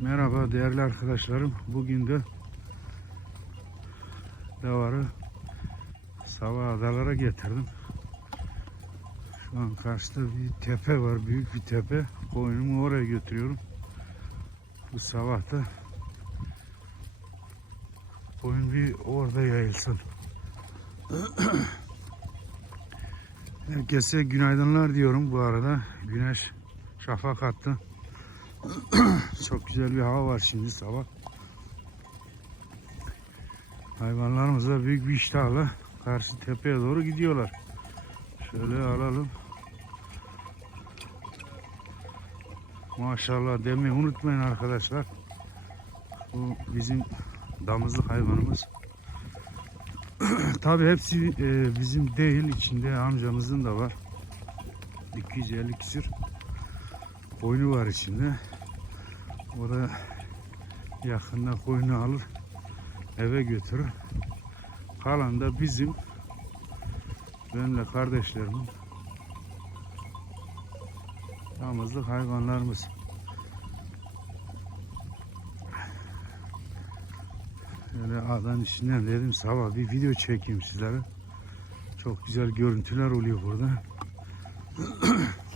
Merhaba değerli arkadaşlarım. Bugün de davarı Sava Adalara getirdim. Şu an karşıda bir tepe var. Büyük bir tepe. Koyunumu oraya götürüyorum. Bu sabah da koyun bir orada yayılsın. Herkese günaydınlar diyorum bu arada. Güneş şafak attı. Çok güzel bir hava var şimdi sabah. Hayvanlarımız da büyük bir iştahla karşı tepeye doğru gidiyorlar. Şöyle alalım. Maşallah demeyi unutmayın arkadaşlar. Bu bizim damızlık hayvanımız. Tabi hepsi e, bizim değil. içinde amcamızın da var. 250 küsür koyunu var içinde. O da yakında koyunu alır eve götürür. Kalan da bizim benimle kardeşlerimin damızlık hayvanlarımız. Böyle ağdan içinden dedim sabah bir video çekeyim sizlere. Çok güzel görüntüler oluyor burada.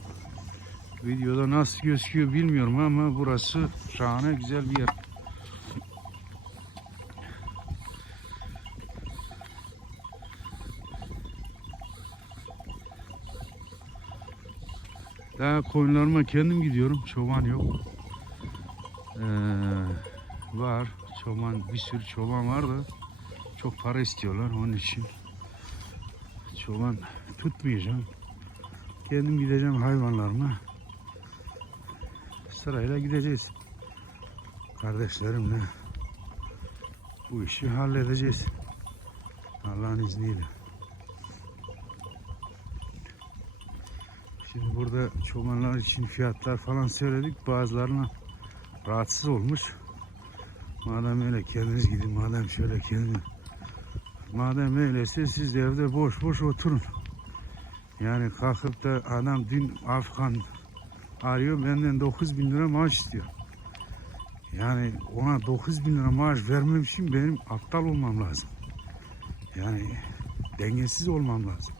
Videoda nasıl gözüküyor bilmiyorum ama burası şahane güzel bir yer. Daha koyunlarıma kendim gidiyorum. Çoban yok. Ee, var. Çoban bir sürü çoban var da çok para istiyorlar onun için. Çoban tutmayacağım. Kendim gideceğim hayvanlarıma. Sırayla gideceğiz. Kardeşlerimle bu işi halledeceğiz. Allah'ın izniyle. Şimdi burada çobanlar için fiyatlar falan söyledik. Bazılarına rahatsız olmuş. Madem öyle kendiniz gidin, madem şöyle kendiniz. Madem öyleyse siz de evde boş boş oturun. Yani kalkıp da adam dün Afgan arıyor benden 9 bin lira maaş istiyor. Yani ona 9 bin lira maaş vermem için benim aptal olmam lazım. Yani dengesiz olmam lazım.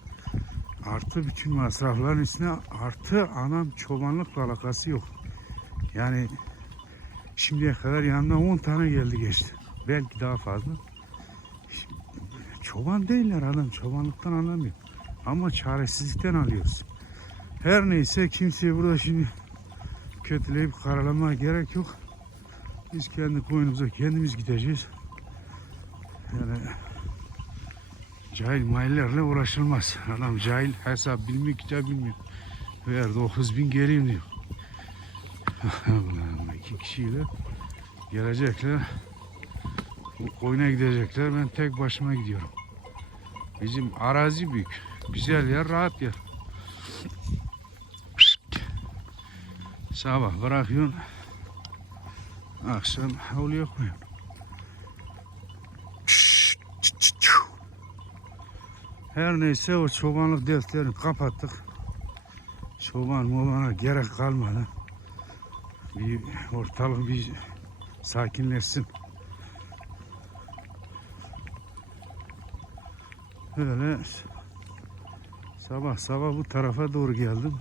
Artı bütün masrafların üstüne artı anam çobanlıkla alakası yok. Yani şimdiye kadar yanına 10 tane geldi geçti. Belki daha fazla. Çoban değiller adam. Çobanlıktan anlamıyor. Ama çaresizlikten alıyoruz. Her neyse kimseye burada şimdi kötüleyip karalamaya gerek yok. Biz kendi koyunumuza kendimiz gideceğiz. Yani cahil maillerle uğraşılmaz. Adam cahil hesap bilmiyor, kitap bilmiyor. Ver 9 bin geriyim diyor. Ulan iki kişiyle gelecekler. Koyuna gidecekler. Ben tek başıma gidiyorum. Bizim arazi büyük. Güzel yer, rahat yer. Sabah bırakıyorsun. Akşam havluya koyuyorsun. Her neyse o çobanlık defterini kapattık. Çoban molana gerek kalmadı. Bir ortalık bir sakinleşsin. Böyle sabah sabah bu tarafa doğru geldim.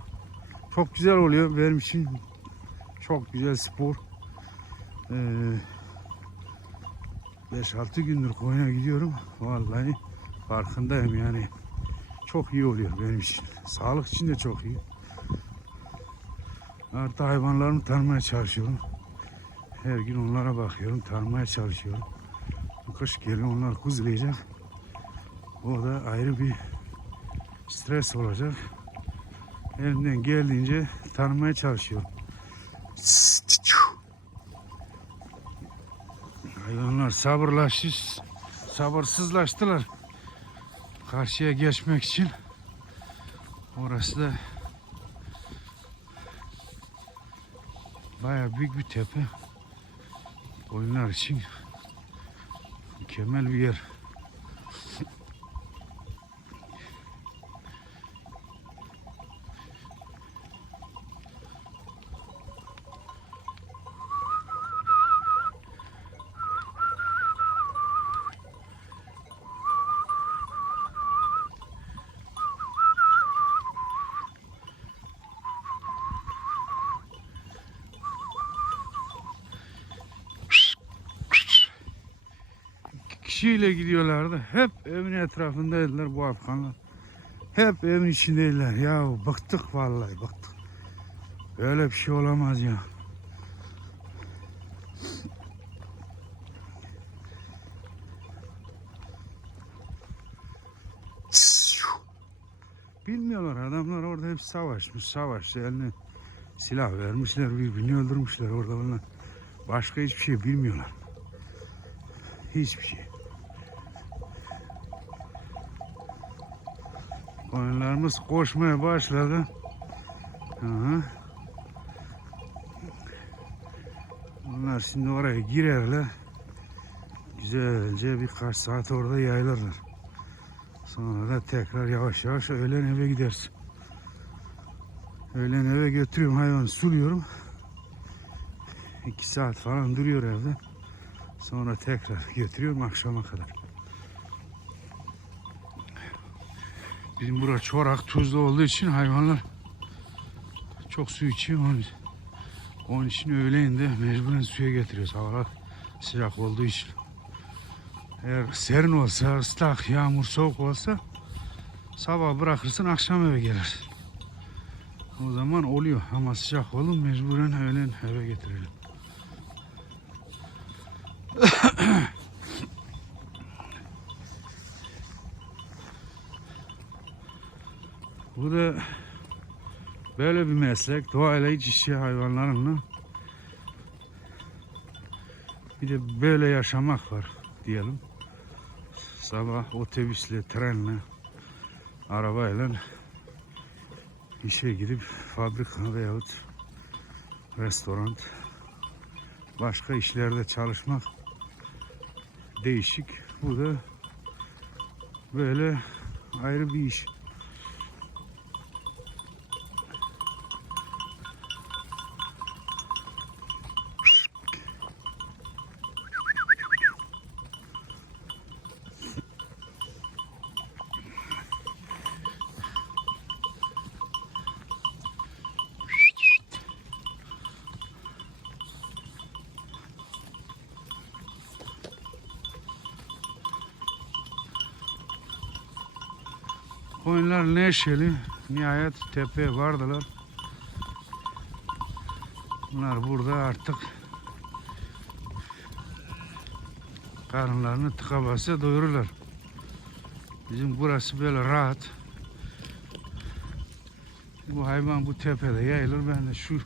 Çok güzel oluyor benim için. Çok güzel spor. Ee, 5-6 gündür koyuna gidiyorum. Vallahi farkındayım yani. Çok iyi oluyor benim için. Sağlık için de çok iyi. Artı hayvanlarımı tanımaya çalışıyorum. Her gün onlara bakıyorum, tanımaya çalışıyorum. Kış geliyor onlar kuzulayacak. O da ayrı bir stres olacak. Elimden geldiğince tanımaya çalışıyorum. Hayvanlar sabırlaştı, sabırsızlaştılar. Karşıya geçmek için. Orası da bayağı büyük bir tepe. Oyunlar için mükemmel bir yer. Kişiyle gidiyorlardı. Hep evin etrafındaydılar bu Afganlar. Hep evin içindeydiler. Ya bıktık vallahi bıktık. Böyle bir şey olamaz ya. Bilmiyorlar adamlar orada hep savaşmış savaştı eline silah vermişler birbirini öldürmüşler orada onlar. Başka hiçbir şey bilmiyorlar. Hiçbir şey. Koyunlarımız koşmaya başladı. Aha. Onlar şimdi oraya girerler. Güzelce birkaç saat orada yayılırlar. Sonra da tekrar yavaş yavaş öğlen eve gidersin. Öğlen eve götürüyorum hayvanı suluyorum. İki saat falan duruyor evde. Sonra tekrar götürüyorum akşama kadar. Bizim bura çorak tuzlu olduğu için hayvanlar çok su içiyor. Onun, için öğleyin de mecburen suya getiriyoruz. Havalar sıcak olduğu için. Eğer serin olsa, ıslak, yağmur, soğuk olsa sabah bırakırsın akşam eve gelir. O zaman oluyor ama sıcak olun mecburen öğlen eve getirelim. Bu da böyle bir meslek. Doğayla iç içe hayvanlarınla. Bir de böyle yaşamak var diyelim. Sabah otobüsle, trenle, arabayla işe gidip fabrika veyahut restoran başka işlerde çalışmak değişik. Bu da böyle ayrı bir iş. Koyunlar neşeli. Nihayet tepeye vardılar. Bunlar burada artık karınlarını tıka basa doyururlar. Bizim burası böyle rahat. Bu hayvan bu tepede yayılır. Ben de şu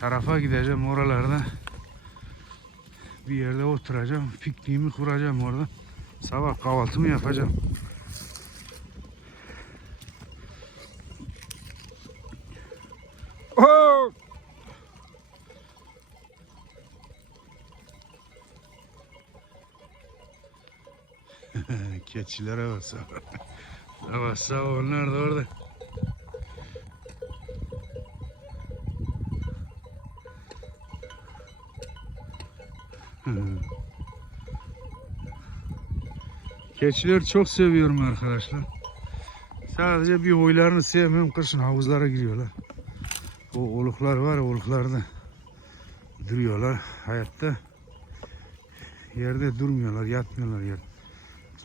tarafa gideceğim oralarda. Bir yerde oturacağım. Pikniğimi kuracağım orada. Sabah kahvaltımı yapacağım. Keçilere basa. Basa onlar da orada. Keçileri çok seviyorum arkadaşlar. Sadece bir huylarını sevmiyorum. Kışın havuzlara giriyorlar. O oluklar var ya oluklarda duruyorlar hayatta. Yerde durmuyorlar, yatmıyorlar yerde.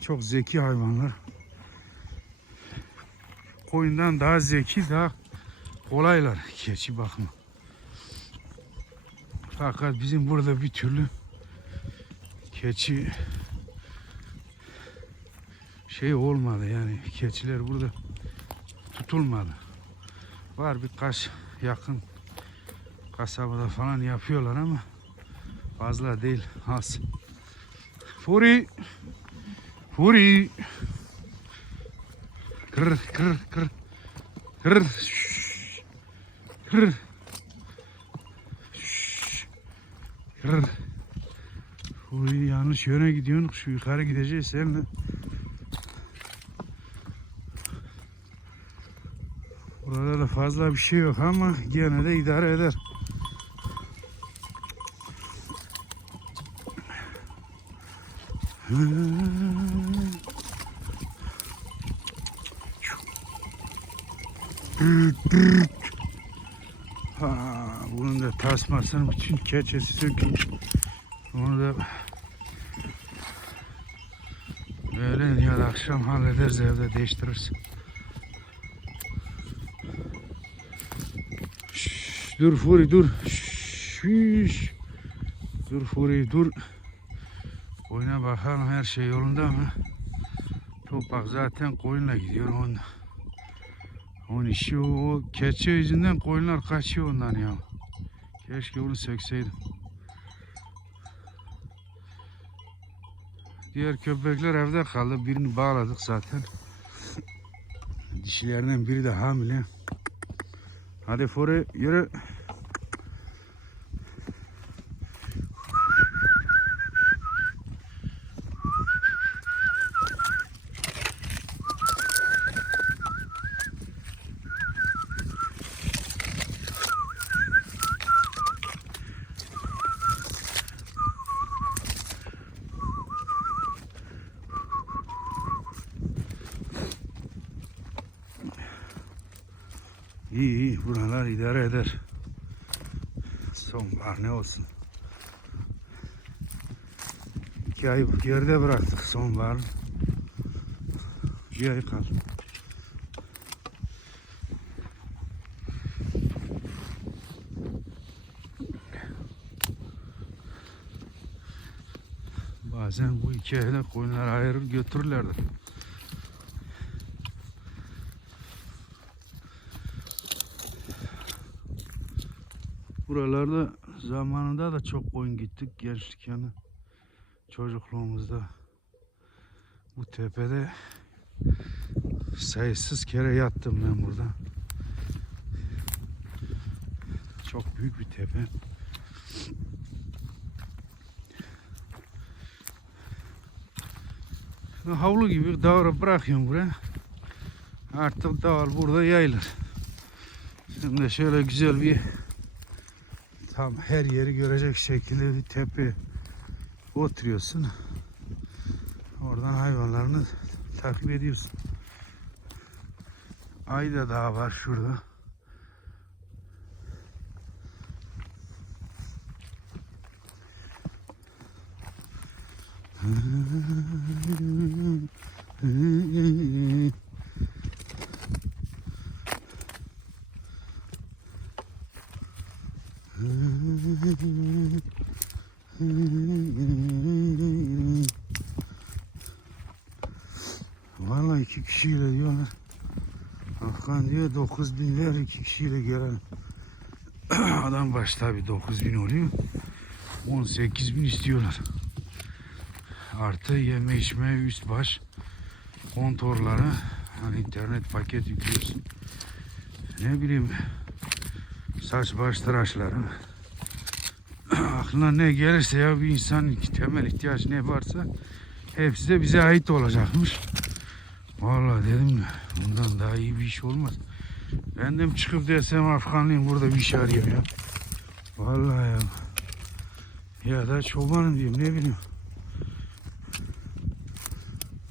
Çok zeki hayvanlar. Koyundan daha zeki, daha kolaylar keçi bakımı. Fakat bizim burada bir türlü keçi şey olmadı yani keçiler burada tutulmadı. Var birkaç yakın kasabada falan yapıyorlar ama fazla değil az. Furi Furi Kır kır kır kır Şşş. kır Şşş. kır Furi yanlış yöne gidiyorsun şu yukarı gideceğiz seninle Burada da fazla bir şey yok ama gene de idare eder. Ha, bunun da tasmasının bütün keçesi sökülmüş. Onu da Öğlen ya da akşam hallederiz evde değiştiririz. Şşş, dur Furi dur. Şşş. Dur Furi dur. Oyuna bakalım her şey yolunda mı? Topak zaten koyunla gidiyor onun. Onun işi o, o keçi yüzünden koyunlar kaçıyor ondan ya. Keşke onu sökseydim. Diğer köpekler evde kaldı. Birini bağladık zaten. Dişilerden biri de hamile. Hadi Fore yürü. İyi iyi buralar idare eder. Sonbahar ne olsun. İki ay geride bıraktık sonbahar. Bir ay kaldı. Bazen bu iki ayda koyunları ayırır götürürlerdi. Buralarda zamanında da çok koyun gittik gençlikken çocukluğumuzda. Bu tepede sayısız kere yattım ben burada. Çok büyük bir tepe. Havlu gibi davra bırakıyorum buraya. Artık dağıl burada yayılır. Şimdi şöyle güzel bir tam her yeri görecek şekilde bir tepe oturuyorsun. Oradan hayvanlarını takip ediyorsun. Ayda daha var şurada. Vallahi iki kişiyle diyorlar. Afgan diyor 9 binler iki kişiyle gelen. Adam baş tabi 9 bin oluyor. 18 bin istiyorlar. Artı yeme içme üst baş kontorları hani internet paket yüklüyorsun. Ne bileyim saç baş tıraşları. Aklına ne gelirse ya bir insanın temel ihtiyaç ne varsa hepsi de bize ait olacakmış. Vallahi dedim ya bundan daha iyi bir iş olmaz. Ben de çıkıp desem Afganlıyım burada bir iş arıyorum ya. Vallahi ya. Ya da çobanım diyeyim ne bileyim.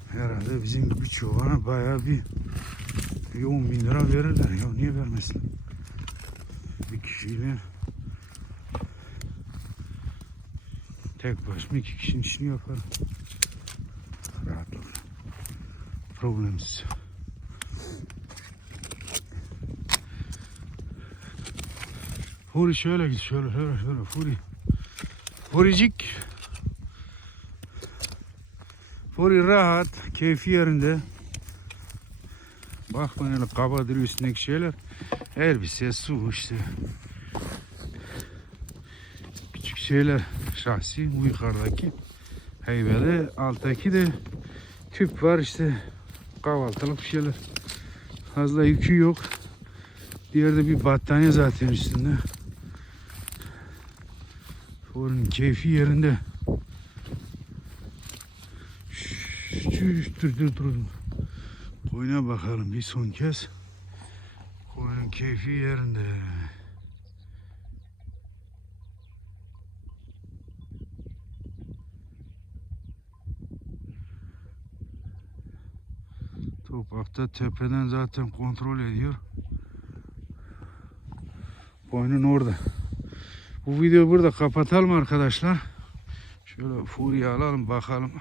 Herhalde bizim gibi çobana bayağı bir, bir 10 bin lira verirler ya niye vermesin? Bir kişiyle tek başıma iki kişinin işini yaparım. Rahat ol. Problemsiz. Furi şöyle git şöyle şöyle şöyle Furi. Furicik. Furi rahat, keyfi yerinde. Bak bana öyle kabadır üstündeki şeyler. Elbise, su işte. Şeyler şahsi bu yukarıdaki. Heybede alttaki de tüp var işte kahvaltılık bir şeyler. Fazla yükü yok. Diğerde bir battaniye zaten üstünde. Fırın keyfi yerinde. Dur dur dur. Koyuna bakalım bir son kez. Koyunun keyfi yerinde. Toprakta tepeden zaten kontrol ediyor. Koyunun orada. Bu videoyu burada kapatalım arkadaşlar. Şöyle Furi'yi alalım bakalım.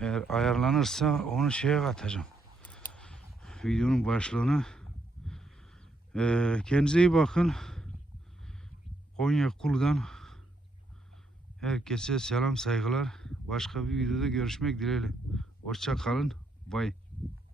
Eğer ayarlanırsa onu şeye katacağım. Videonun başlığına. Ee, kendinize iyi bakın. Konya Kulu'dan herkese selam saygılar. Başka bir videoda görüşmek dileğiyle. Hoşça kalın. Vai.